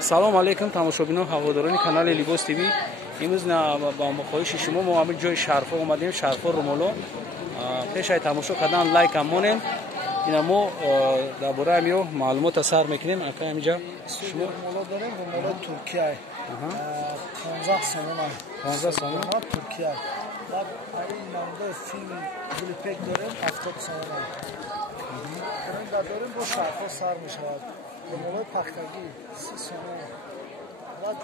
салом алейкум тамошобинон ҳаводорони канали Libos TV. имрӯз ба мохоҳиши шумо мо ҳамин ҷои шарфо омадем, шарфо румоло. пешай тамошо кардан лайкам монем. ина мо дар бораи ҳамиё маълумота сар мекунем. ака ҳаминҷа шумо румоло дорем, румоло Туркия 15 сомон. 15 сомон Туркия. баъд ин намудо филм клипек дорем 70 сомон. дорем бо шарфо сар мешавад. румоло пахтагӣ 30 сомон.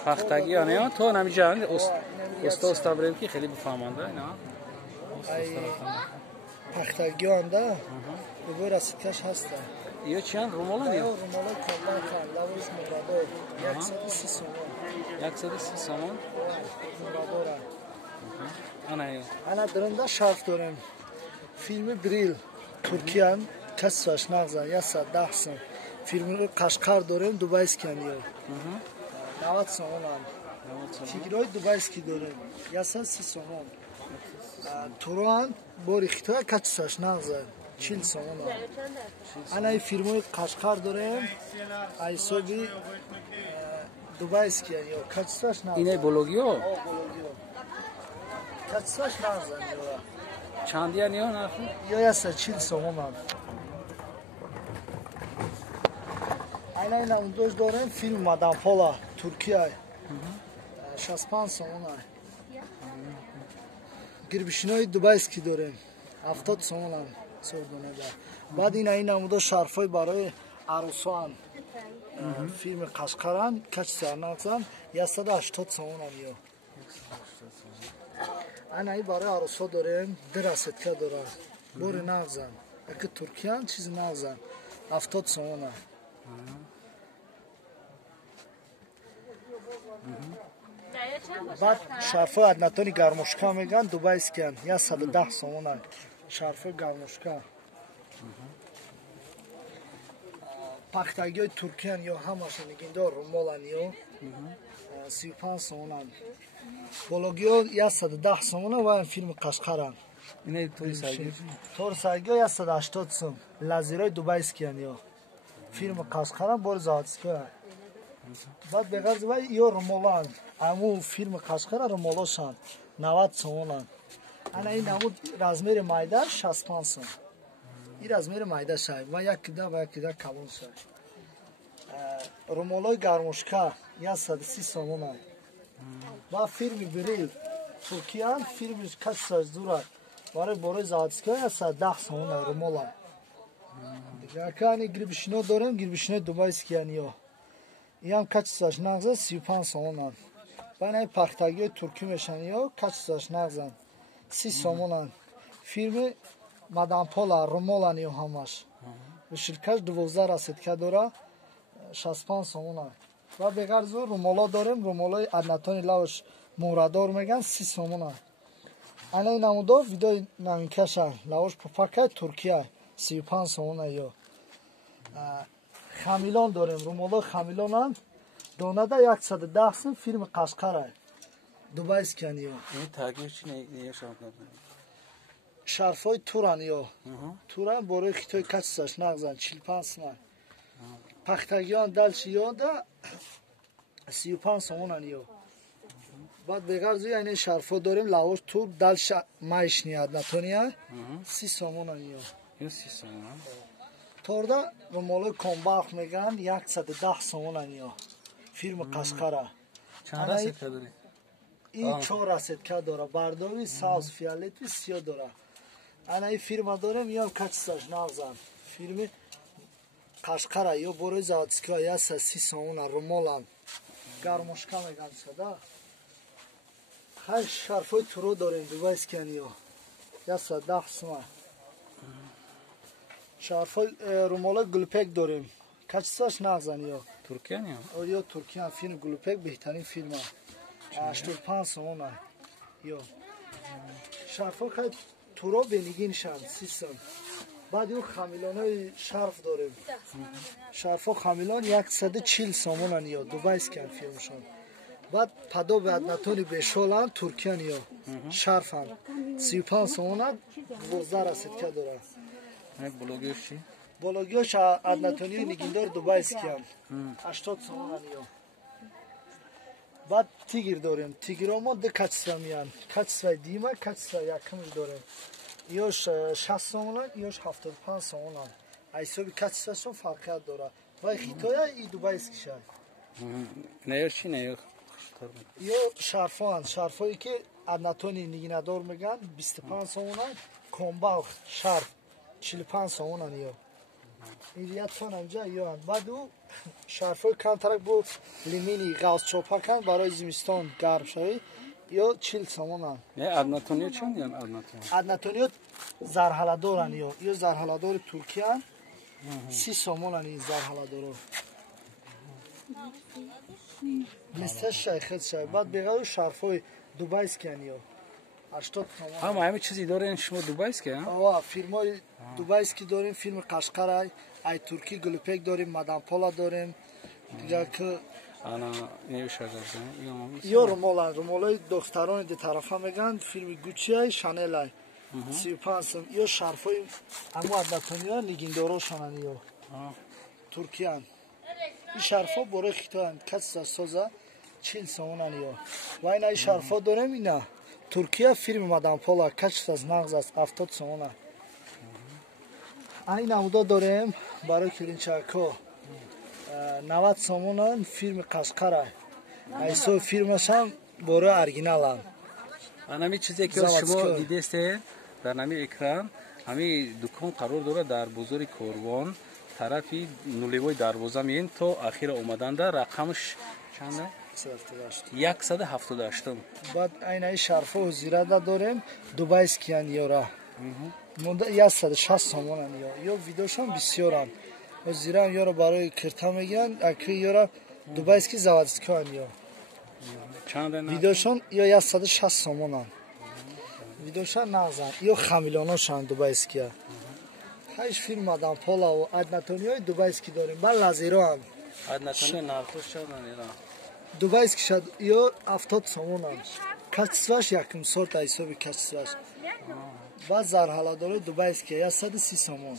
пахтагӣ ана то намиҷа уста бурем ки хеле бифаҳманда ина пахтагӣ анда бо расидкаш ҳаста. ё чиан румоло не румоло каллакан лавош мурадор 130 сомон. 130 сомон мурадора. ана доранда шарф дорем. филми брил Туркиян касваш нағзан 110 сом. филми Қашқар дорем дубайскиан ё 90 сомон. тигрои дубайски дорем 130 сомон. туруан бори хитоя касваш нағзан 40 сомон. ана филмои Қашқар дорем айсоби дубайскиан ё касваш нағзан. ина бологиё касваш нағзан ё чандиан ё нархи ё 140 сомон. Aynen dost doğran film Madame Pola Türkiye 65 сомон. Girbişinoy Dubaiski doğran 70 сомон sorduğunda. Bad ina mudo şarfoy baroy Arusan filmi Kaşkaran kaç sanatsan yasada 80 сомон ё. Ana baroy Aruso doğran dirasetka doğran. Bori nağzan. Aki Türkiye'nin çiz nağzan 70 сомон. баъд шарфои аднатони гармошка меган дубайскиан 110 сомон. шарфои гармошка пахтагиҳои туркиян ё ҳамаша нигиндор румолан ё 35 сомон. бологиҳо 110 сомон ва филми Қашқаран. торсагиҳо 180 сом. лазирои дубайскиан ё филми Қашқаран бори заводскоя. баъд беғарз вай ё румолан аму филми Қашқара румолошан 90 сомон. ана ин аму размери майда 65 сом. ин размери майда шай ва якида калон шай. румолои гармошка 130 сомон. ва филми брил Туркиян филми касаш зура барои борои заводскоя 110 сомон румолан. якани гирбишино дорем гирбишинои дубайскиян ё ям качсаш нағзан 35 сомон. бана пахтагиҳои туркӣ мешан ё качсаш нағзан 30 сомон. филми Мадам Пола румолан ё ҳамаш вишилкаш 12 расидка дора 65 сомон. ва беғар зур румоло дорем румолои аднатони лавош мурадор меган 30 сомон. ана ин намудо видеои навинкашан лавош пупакай Туркия 35 сомон ё. хамилон дорем румоло хамилонан донада 110 сом филми Қашқара дубайскиан ё. шарфои туран ё туран борои хитои касаш нағзан 45 сом. пахтагиён далши ёда 35 сомон ё. баъд беғар зӯ яъне шарфо дорем лавош тур далша майшни аднатония 30 сомон ё. торда румолои комбах меган 110 сомон ё. филми Қашқара. ин 4 расидка дора бардови савз фиолетови сиё дора. ана ин фирма дорем ям качсаш нағзан филми Қашқара ё борои заводскоя 130 сомон румолан гармошка меган сада. хай шарфои туро дорем дубайскиан ё 110 сом. шарфои румолои гулпек дорем качсаш нағзан ё туркиян ё туркиян филм гулпек беҳтарин филм 85 сомон ё. шарфо хай туро бенигиншан 30 сом. баъд ё хамилонои шарф дорем шарфо хамилон 140 сомон ё дубайскиан филмшон. баъд падоби аднатони бешолан туркиян ё шарфан 35 сомон 12 расидка дора. Бологиёш аднатони нигиндор дубайскиан 80 сомон ё. بعد تیگر داریم. تیگر ما دو کچسوه میان. کچسوه دیمه کچسوه یکمش داریم. یوش 60 سومونان یوش 75 سومونان. ایسو بی کچسوه شون فرقیت داره. و خیتویا ای دوبایسکی شد. نیار چی نیار؟ یو شرفان. شرفایی که ادناتونی نگیندار میگن 25 سومونان. کمباو شرف 45 سومونان یو. ایریت فان همجا یو. بعد او شرفای کم ترک بو لیمینی غاز چوپا کن برای زمستان گرم شوی یا 40 سومونان. نه ادناتونیو چند یان ادناتونیو؟ ادناتونیو زرحلدارن یا زرحلدار ترکیه 30 سومونان این زرحلدارو. مثل شیخت شای. بعد بگو شرفای دوبایسکی یا 80 سومونان. همه چیزی دارین شما دوبایسکی ها؟ آوا فیلمای دوبایسکی داریم. فیلم قشقرای ای ترکی گلوپک داریم. مدام پولا داریم. دیگه که انا نیوشاگرد یا رومولای دختران دی طرفا میگن فیلم گوچی های شانل های 35 سوم یا شرفای امو ادناتونی ها نگیندارا شانن یا ترکیه هم این شرفا برای خیتا هم کچ سازه 40 سومونن یا و این های شرفا داریم اینا ترکیه فیلم مدام پولا کچ ساز نغز است 70 سومونن این امودا داریم برای کلینچاکو 90 سومونان فیلم قشقرای ایسو فیلمش هم برای ارگینال هم همین چیزی که شما دیدسته در نمی اکران همین دکان قرار داره در بازار کاروان طرفی نولیوی دروازه میین تا اخیر اومدن در رقمش چنده 178 بعد این شرفه و زیراده داریم دوبایسکیان یورا مونده 160 سومونن یا ویدیوش هم بسیار هم و زیرا هم یورا برای کرتا میگن اکری یورا دوبایسکی زوادسکان یا ویدیوشان یا 160 سومونن ویدیوشان نغزن یا خمیلاناشان دوبایسکی ها هایش فیلم مدام پولا و ادناتونی های دوبایسکی داریم بر لازیرو هم ادناتونی نرخوش شدن ایران دوبایسکی شد یا 70 سومونن کچسواش یکم سورت ایسوبی کچسواش بعد زرحالا داره دوبایسکی 130 سومون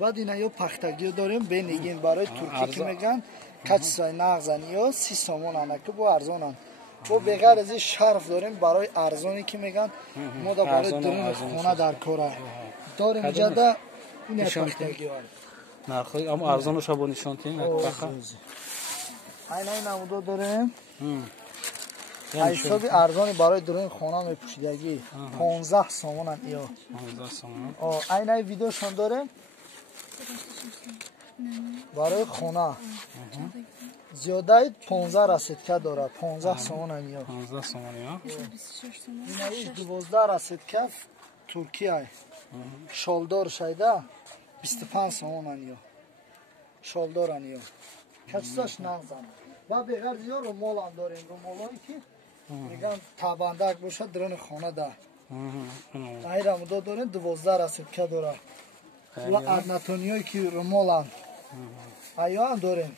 بعد اینا یا پختگی داریم به نگین برای ترکی که میگن کچسوای نغزن یا 30 سومونن که با ارزانن و بغیر از این شرف داریم برای ارزانی که میگن ما دا برای درون خونه در کاره داریم جدا این پختگی ها نرخوی اما ارزانش ها با نشانتین این نمودا داریم حسابی ارزانی برای درون خونه میپوشیدگی 15 سومونن یا 15 سومون این ویدیوشون داریم برای خونه زیاده 15 رسیدکه داره 15 سومونن یا 15 سومون یا این 12 رسیدکه ترکیه شالدار شایده 25 سومونن یا شالدارن یا کچساش نغزن و بغیر زیاد رومال هم داریم رومالایی که میگن تابندک باشه درون خانه ده این رمودا داریم 12 رسیدکه داره و ادناتونی که رومال هم ایا هم داریم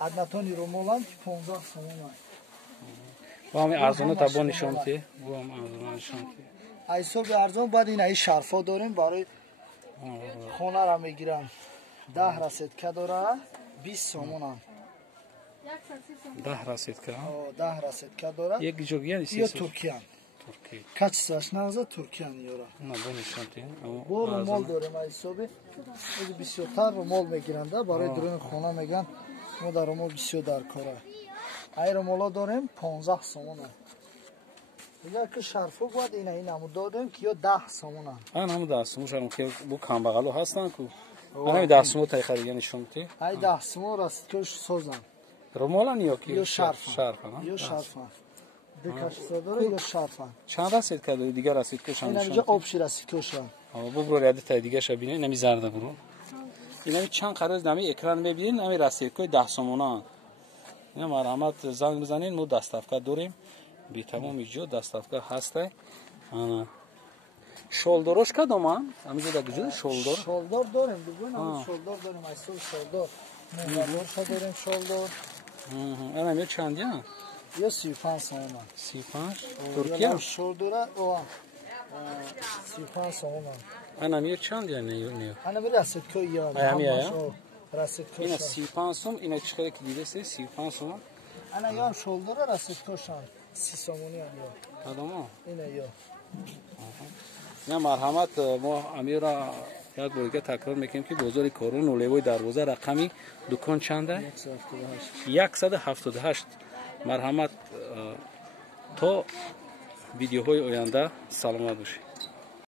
ادناتونی رومال هم 15 سومون هم و همین ارزانو تبا نشانتی و هم ارزانو نشانتی ایسا به ارزان بعد این ای شرفا داریم برای خونه را میگیرن 10 رسیدکه داره 20 سومون هم 10 رسیدکه 10 رسیدکه داره یک جوگی نیست یا ترکیه کچساش نغزه ترکیه یورا نه با نشانتی با رومال داریم ایسابی بسیارتر رومال میگیرنده برای درون خونه میگن ما در رومال بسیار در کاره ای رومالا داریم 15 سومون هم دیگه که شرفو باید این همو دادیم که یا 10 سومون هم این همو 10 سومون شما که بو کم بغلو هستن که این همو 10 سومون تایی خریگه نشانتی ای 10 سومون رست که سوزن رومالن یا که یا شرفن یا شرفن دکش داره یا شرفن چند رسید که دیگه رسید که این اینجا آبشی رسید که شان بو برو یاد تا دیگه شبینه نمی زرده برو اینا چند قرض نمی اکران میبینین نمی رسید که 10 سومونان اینا مرحمت زنگ بزنین مو دستافکا داریم بی تمام اینجا دستافکا هسته انا شولدروش کدوم همینجا در گوشه شولدار داریم دیگه شولدار داریم ایسو شولدار موبایل داریم شولدار انا می چندی یا 35 سومون 35 ترکیه شولدار او 35 سومون انا می چندی نه انا میرسید که یا Rasifkoşan. اینا 35 сом, اینا چقدر که دیده سه 35 сом. Ana yan şoldura rasifkoşan. 30 somoni ham yo. کدومو؟ Ina yo. نه مرحمت ما امیرا یک بار دیگه تکرار میکنیم که بازار کارون و لیوی دروازه رقمی دکان چنده؟ 178. مرحمت تا ویدیوهای آینده سلامت باشید.